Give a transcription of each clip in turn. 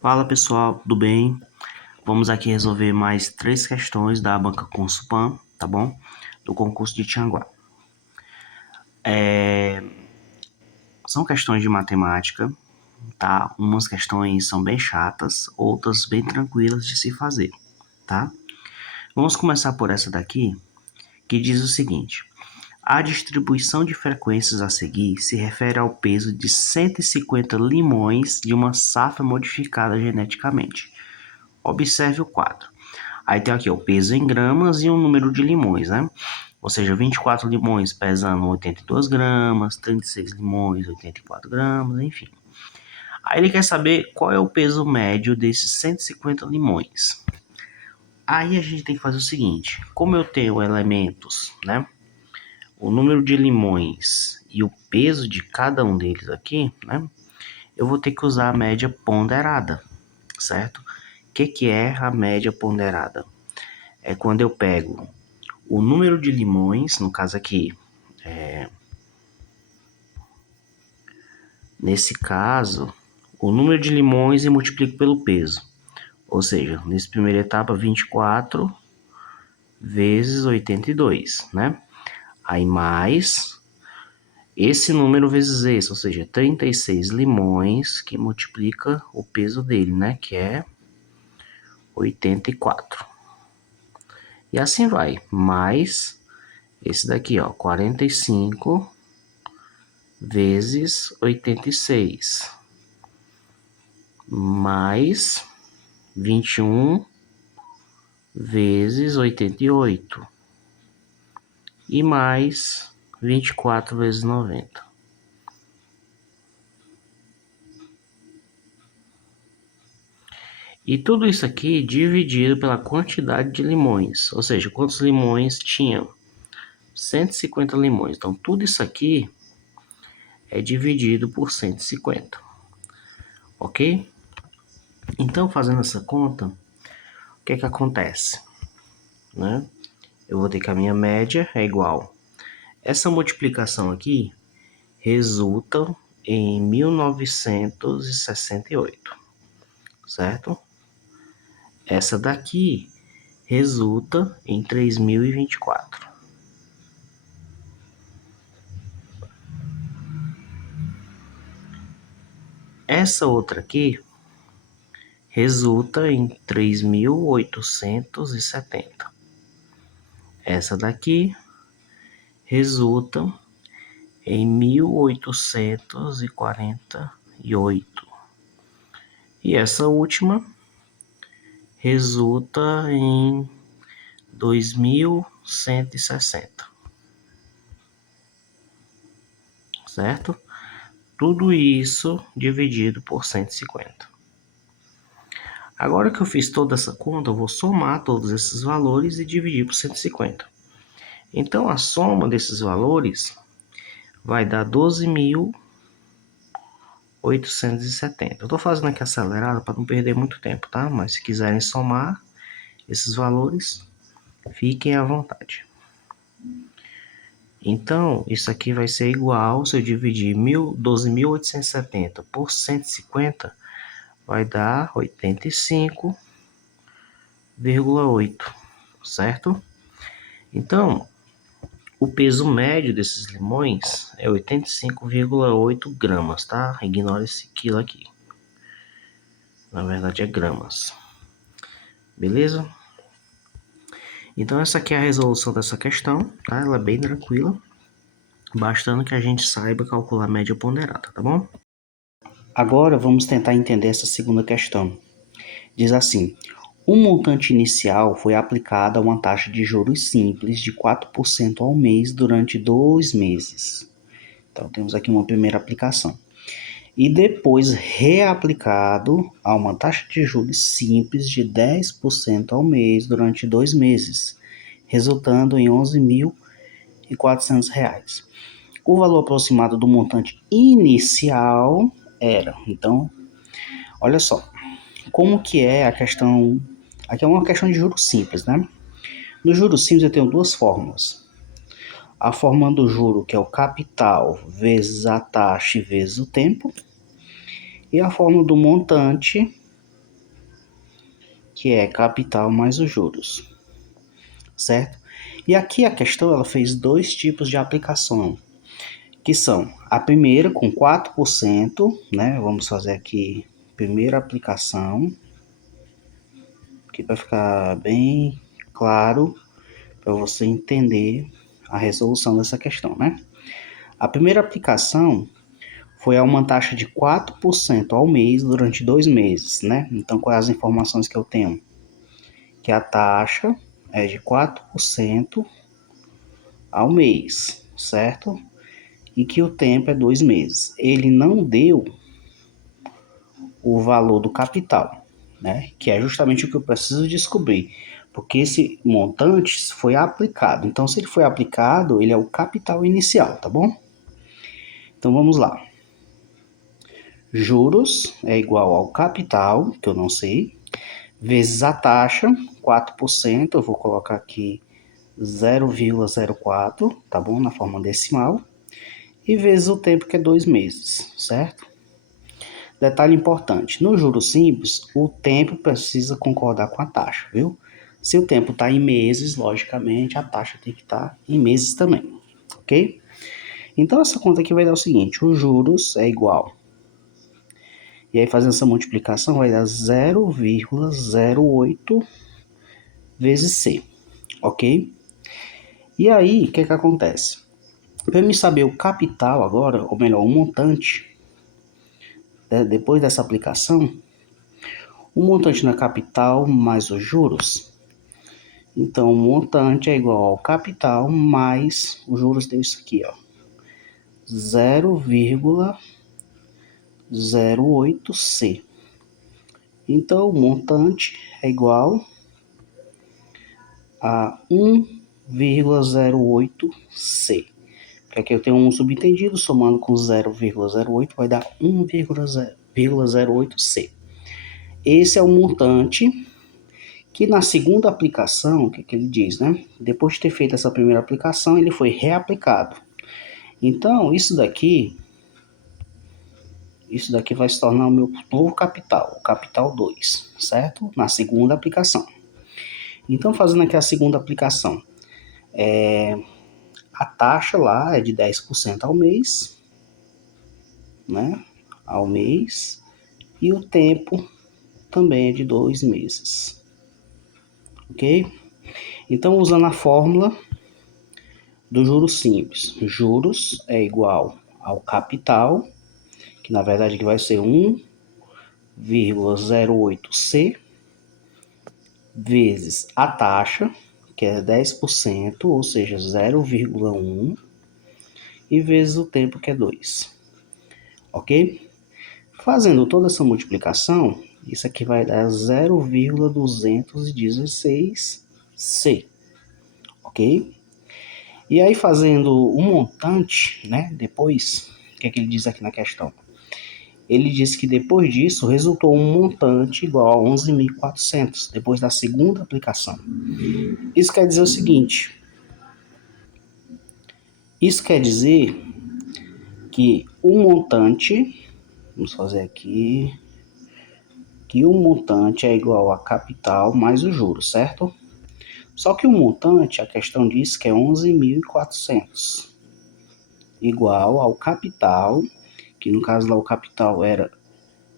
Fala pessoal, tudo bem? Vamos aqui resolver mais 3 questões da banca Consulpan, tá bom? Do concurso de Tianguá. São questões de matemática, tá? Umas questões são bem chatas, outras bem tranquilas de se fazer, tá? Vamos começar por essa daqui, que diz o seguinte: a distribuição de frequências a seguir se refere ao peso de 150 limões de uma safra modificada geneticamente. Observe o quadro. Aí tem aqui o peso em gramas e o número de limões, né? Ou seja, 24 limões pesando 82 gramas, 36 limões, 84 gramas, enfim. Aí ele quer saber qual é o peso médio desses 150 limões. Aí a gente tem que fazer o seguinte: como eu tenho elementos, né? O número de limões e o peso de cada um deles aqui, né? Eu vou ter que usar a média ponderada, certo? O que é a média ponderada? É quando eu pego o número de limões, no caso aqui, nesse caso, o número de limões e multiplico pelo peso. Ou seja, nessa primeira etapa, 24 vezes 82, né? Aí mais esse número vezes esse, ou seja, 36 limões, que multiplica o peso dele, né? Que é 84. E assim vai, mais esse daqui, ó, 45 vezes 86, mais 21 vezes 88 e mais 24 vezes 90. E tudo isso aqui dividido pela quantidade de limões, ou seja, quantos limões tinham? 150 limões. Então, tudo isso aqui é dividido por 150, ok? Então, fazendo essa conta, o que é que acontece? Né? Eu vou ter que a minha média é igual. Essa multiplicação aqui resulta em 1968, certo? Essa daqui resulta em 3024. Essa outra aqui resulta em 3870. Essa daqui resulta em 1848. E essa última resulta em 2160. Certo? Tudo isso dividido por 150. Agora que eu fiz toda essa conta, eu vou somar todos esses valores e dividir por 150. Então, a soma desses valores vai dar 12.870. Eu estou fazendo aqui acelerado para não perder muito tempo, tá? Mas se quiserem somar esses valores, fiquem à vontade. Então, isso aqui vai ser igual, se eu dividir 12.870 por 150, vai dar 85,8, certo? Então, o peso médio desses limões é 85,8 gramas, tá? Ignora esse quilo aqui. Na verdade é gramas. Beleza? Então essa aqui é a resolução dessa questão, tá? Ela é bem tranquila, bastando que a gente saiba calcular a média ponderada, tá bom? Agora vamos tentar entender essa segunda questão. Diz assim: o montante inicial foi aplicado a uma taxa de juros simples de 4% ao mês durante 2 meses. Então temos aqui uma primeira aplicação. E depois reaplicado a uma taxa de juros simples de 10% ao mês durante 2 meses, resultando em R$ 11.400. O valor aproximado do montante inicial era, então, olha só, como que é a questão, aqui é uma questão de juros simples, né? No juros simples eu tenho duas fórmulas. A fórmula do juro, que é o capital vezes a taxa vezes o tempo, e a fórmula do montante, que é capital mais os juros, certo? E aqui a questão ela fez dois tipos de aplicação, que são a primeira com 4%, né? Vamos fazer aqui primeira aplicação, que vai ficar bem claro para você entender a resolução dessa questão, né? A primeira aplicação foi a uma taxa de 4% ao mês durante 2 meses, né? Então, quais as informações que eu tenho? Que a taxa é de 4% ao mês, certo? E que o tempo é 2 meses. Ele não deu o valor do capital, né? Que é justamente o que eu preciso descobrir, porque esse montante foi aplicado. Então, se ele foi aplicado, ele é o capital inicial, tá bom? Então, vamos lá. Juros é igual ao capital, que eu não sei, vezes a taxa, 4%, eu vou colocar aqui 0,04, tá bom? Na forma decimal, e vezes o tempo, que é 2 meses, certo? Detalhe importante, no juros simples, o tempo precisa concordar com a taxa, viu? Se o tempo está em meses, logicamente, a taxa tem que estar em meses também, ok? Então, essa conta aqui vai dar o seguinte, os juros é igual, e aí fazendo essa multiplicação vai dar 0,08 vezes C, ok? E aí, o que acontece? Para me saber o capital agora, ou melhor, o montante, né, depois dessa aplicação, o montante na capital mais os juros. Então, o montante é igual ao capital mais os juros deu isso aqui, ó, 0,08C. Então, o montante é igual a 1,08C. Que aqui eu tenho um subentendido, somando com 0,08 vai dar 1,08C. Esse é o montante que na segunda aplicação, o que ele diz, né? Depois de ter feito essa primeira aplicação, ele foi reaplicado. Então, isso daqui vai se tornar o meu novo capital, o capital 2, certo? Na segunda aplicação. Então, fazendo aqui a segunda aplicação, a taxa lá é de 10% ao mês, né? Ao mês. E o tempo também é de 2 meses. Ok? Então, usando a fórmula do juros simples. Juros é igual ao capital, que na verdade que vai ser 1,08C, vezes a taxa, que é 10%, ou seja, 0,1, e vezes o tempo, que é 2. Ok? Fazendo toda essa multiplicação, isso aqui vai dar 0,216C, ok? E aí fazendo o montante, né, depois, o que é que ele diz aqui na questão? Ele diz que depois disso resultou um montante igual a 11.400, depois da segunda aplicação. Isso quer dizer o seguinte, isso quer dizer que o montante, vamos fazer aqui, que o montante é igual a capital mais o juros, certo? Só que o montante, a questão diz que é 11.400, igual ao capital, que no caso lá o capital era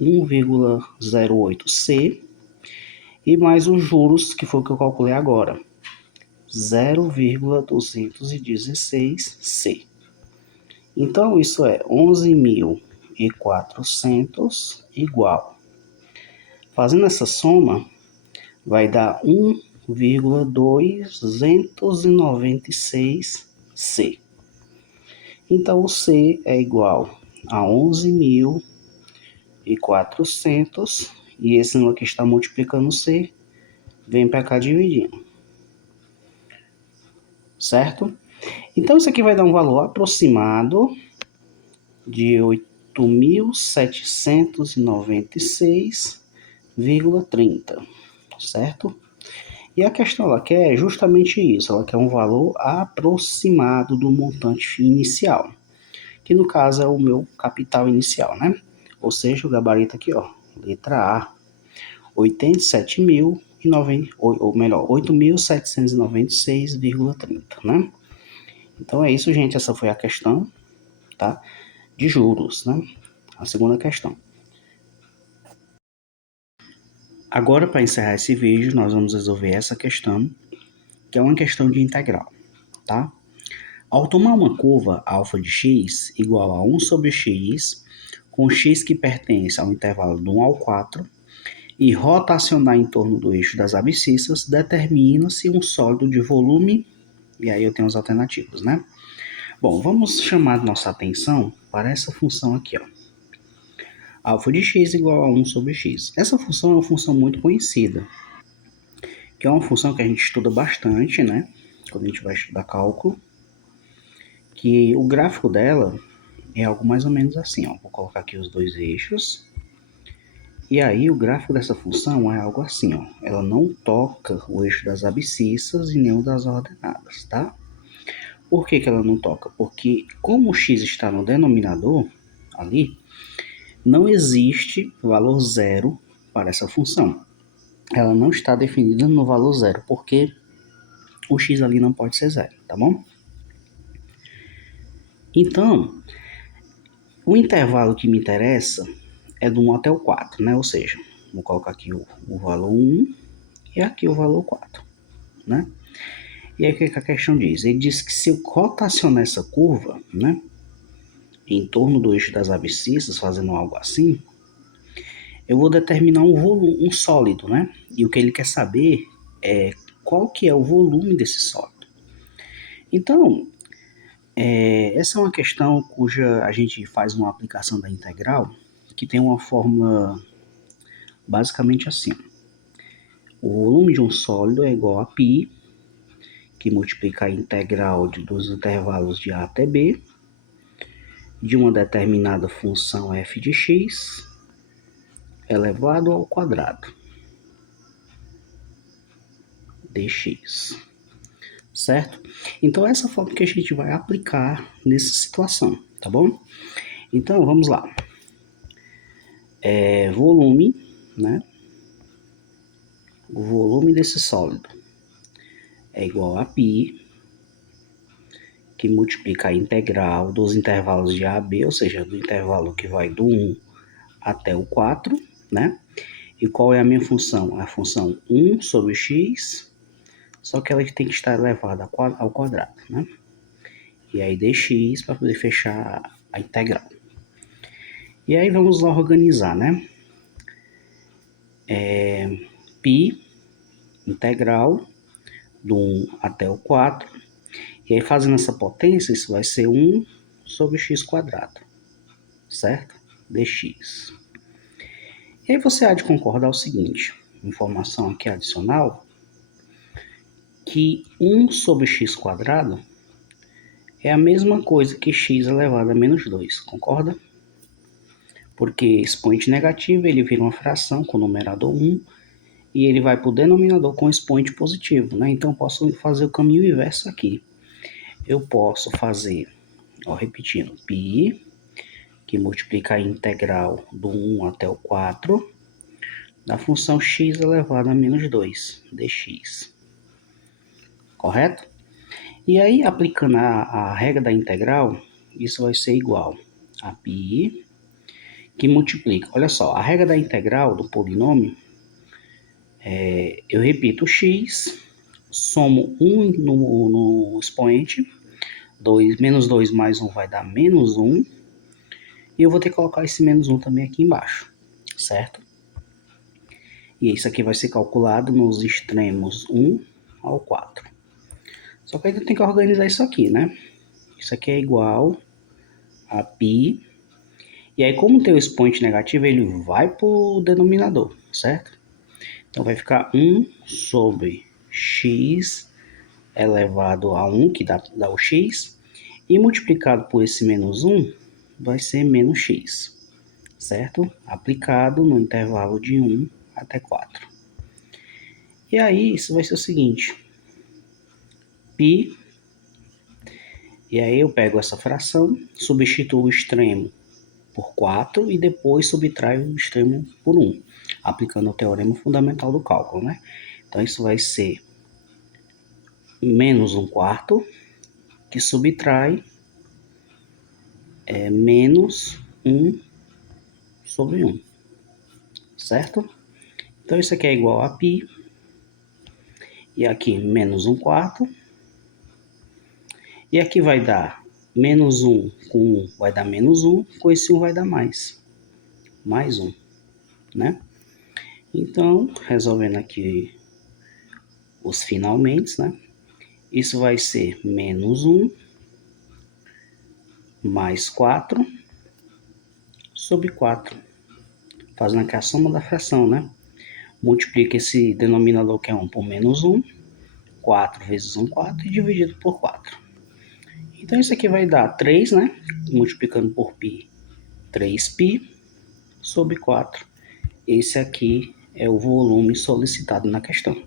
1,08C, e mais os juros, que foi o que eu calculei agora, 0,216C. Então, isso é 11.400 igual. Fazendo essa soma, vai dar 1,296C. Então, o C é igual a 11.400, e esse número aqui está multiplicando o C, vem para cá dividindo. Certo? Então, isso aqui vai dar um valor aproximado de 8.796,30, certo? E a questão ela quer justamente isso, ela quer um valor aproximado do montante inicial, que no caso é o meu capital inicial, né? Ou seja, o gabarito aqui, ó, letra A, 87.000 ou melhor, 8.796,30, né? Então é isso, gente. Essa foi a questão, tá? De juros, né? A segunda questão. Agora, para encerrar esse vídeo, nós vamos resolver essa questão, que é uma questão de integral, tá? Ao tomar uma curva alfa de x igual a 1 sobre x, com x que pertence ao intervalo do 1 ao 4, e rotacionar em torno do eixo das abscissas, determina-se um sólido de volume, e aí eu tenho as alternativas, né? Bom, vamos chamar nossa atenção para essa função aqui, ó. Alfa de x igual a 1 sobre x. Essa função é uma função muito conhecida, que é uma função que a gente estuda bastante, né? Quando a gente vai estudar cálculo, que o gráfico dela é algo mais ou menos assim, ó. Vou colocar aqui os dois eixos. E aí o gráfico dessa função é algo assim, ó. Ela não toca o eixo das abscissas e nem o das ordenadas, tá? Por que ela não toca? Porque como o x está no denominador, ali, não existe valor zero para essa função. Ela não está definida no valor zero, porque o x ali não pode ser zero, tá bom? Então, o intervalo que me interessa é do 1 até o 4, né? Ou seja, vou colocar aqui o valor 1 e aqui o valor 4, né? E aí o que a questão diz? Ele diz que se eu rotacionar essa curva, né, em torno do eixo das abscissas, fazendo algo assim, eu vou determinar um volume, um sólido, né? E o que ele quer saber é qual que é o volume desse sólido. Então, essa é uma questão cuja a gente faz uma aplicação da integral, que tem uma fórmula basicamente assim. O volume de um sólido é igual a π, que multiplica a integral dos intervalos de a até b, de uma determinada função f de x, elevado ao quadrado, dx. Certo? Então, essa forma que a gente vai aplicar nessa situação, tá bom? Então, vamos lá. Volume, né? O volume desse sólido é igual a π, que multiplica a integral dos intervalos de a a b, ou seja, do intervalo que vai do 1 até o 4, né? E qual é a minha função? A função 1 sobre x, só que ela tem que estar elevada ao quadrado, né? E aí dx para poder fechar a integral. E aí vamos lá organizar, né? Π integral do 1 até o 4. E aí fazendo essa potência, isso vai ser 1 sobre x quadrado, certo? Dx. E aí você há de concordar o seguinte, informação aqui adicional, que 1 sobre x quadrado é a mesma coisa que x elevado a menos 2, concorda? Porque expoente negativo, ele vira uma fração com o numerador 1, e ele vai para o denominador com expoente positivo, né? Então, eu posso fazer o caminho inverso aqui. Eu posso fazer, ó, repetindo, π, que multiplica a integral do 1 até o 4, da função x elevado a menos 2, dx. Correto? E aí, aplicando a regra da integral, isso vai ser igual a π, que multiplica. Olha só, a regra da integral do polinômio, eu repito x, somo 1 no expoente, menos 2 mais 1 vai dar menos 1, e eu vou ter que colocar esse menos 1 também aqui embaixo, certo? E isso aqui vai ser calculado nos extremos 1 ao 4. Só que ainda tem que organizar isso aqui, né? Isso aqui é igual a π. E aí, como tem o expoente negativo, ele vai para o denominador, certo? Então, vai ficar 1 sobre x elevado a 1, que dá o x, e multiplicado por esse menos 1, vai ser menos x, certo? Aplicado no intervalo de 1 até 4. E aí, isso vai ser o seguinte, π, e aí eu pego essa fração, substituo o extremo por 4 e depois subtraio o extremo por 1, aplicando o teorema fundamental do cálculo, né? Então, isso vai ser menos 1/4, que subtrai menos 1 sobre 1, certo? Então, isso aqui é igual a π, e aqui menos 1/4, e aqui vai dar menos 1 com 1 vai dar menos 1, com esse 1 vai dar mais 1, né? Então, resolvendo aqui os finalmente, né? Isso vai ser menos 1 mais 4 sobre 4. Fazendo aqui a soma da fração, né? Multiplica esse denominador que é 1 por menos 1, 4 vezes 1, 4, e dividido por 4. Então, isso aqui vai dar 3, né? Multiplicando por π, 3π sobre 4. Esse aqui é o volume solicitado na questão.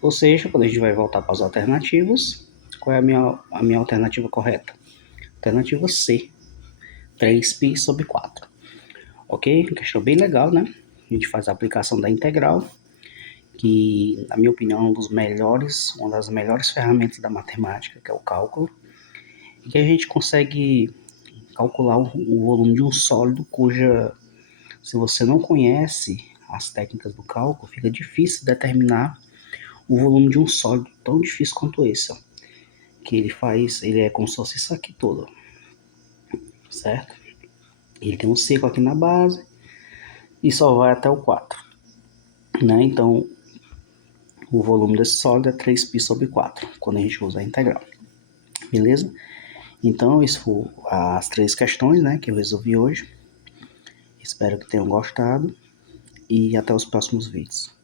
Ou seja, quando a gente vai voltar para as alternativas, qual é a minha alternativa correta? Alternativa C, 3π sobre 4. Ok? Questão bem legal, né? A gente faz a aplicação da integral, que, na minha opinião, é uma das melhores ferramentas da matemática, que é o cálculo, e que a gente consegue calcular o volume de um sólido cuja, se você não conhece as técnicas do cálculo, fica difícil determinar o volume de um sólido tão difícil quanto esse, ó, que ele é como se fosse isso aqui todo, certo? Ele tem um ciclo aqui na base e só vai até o 4, né? Então, o volume desse sólido é 3π sobre 4, quando a gente usa a integral, beleza? Então, isso foram as 3 questões, né, que eu resolvi hoje. Espero que tenham gostado e até os próximos vídeos.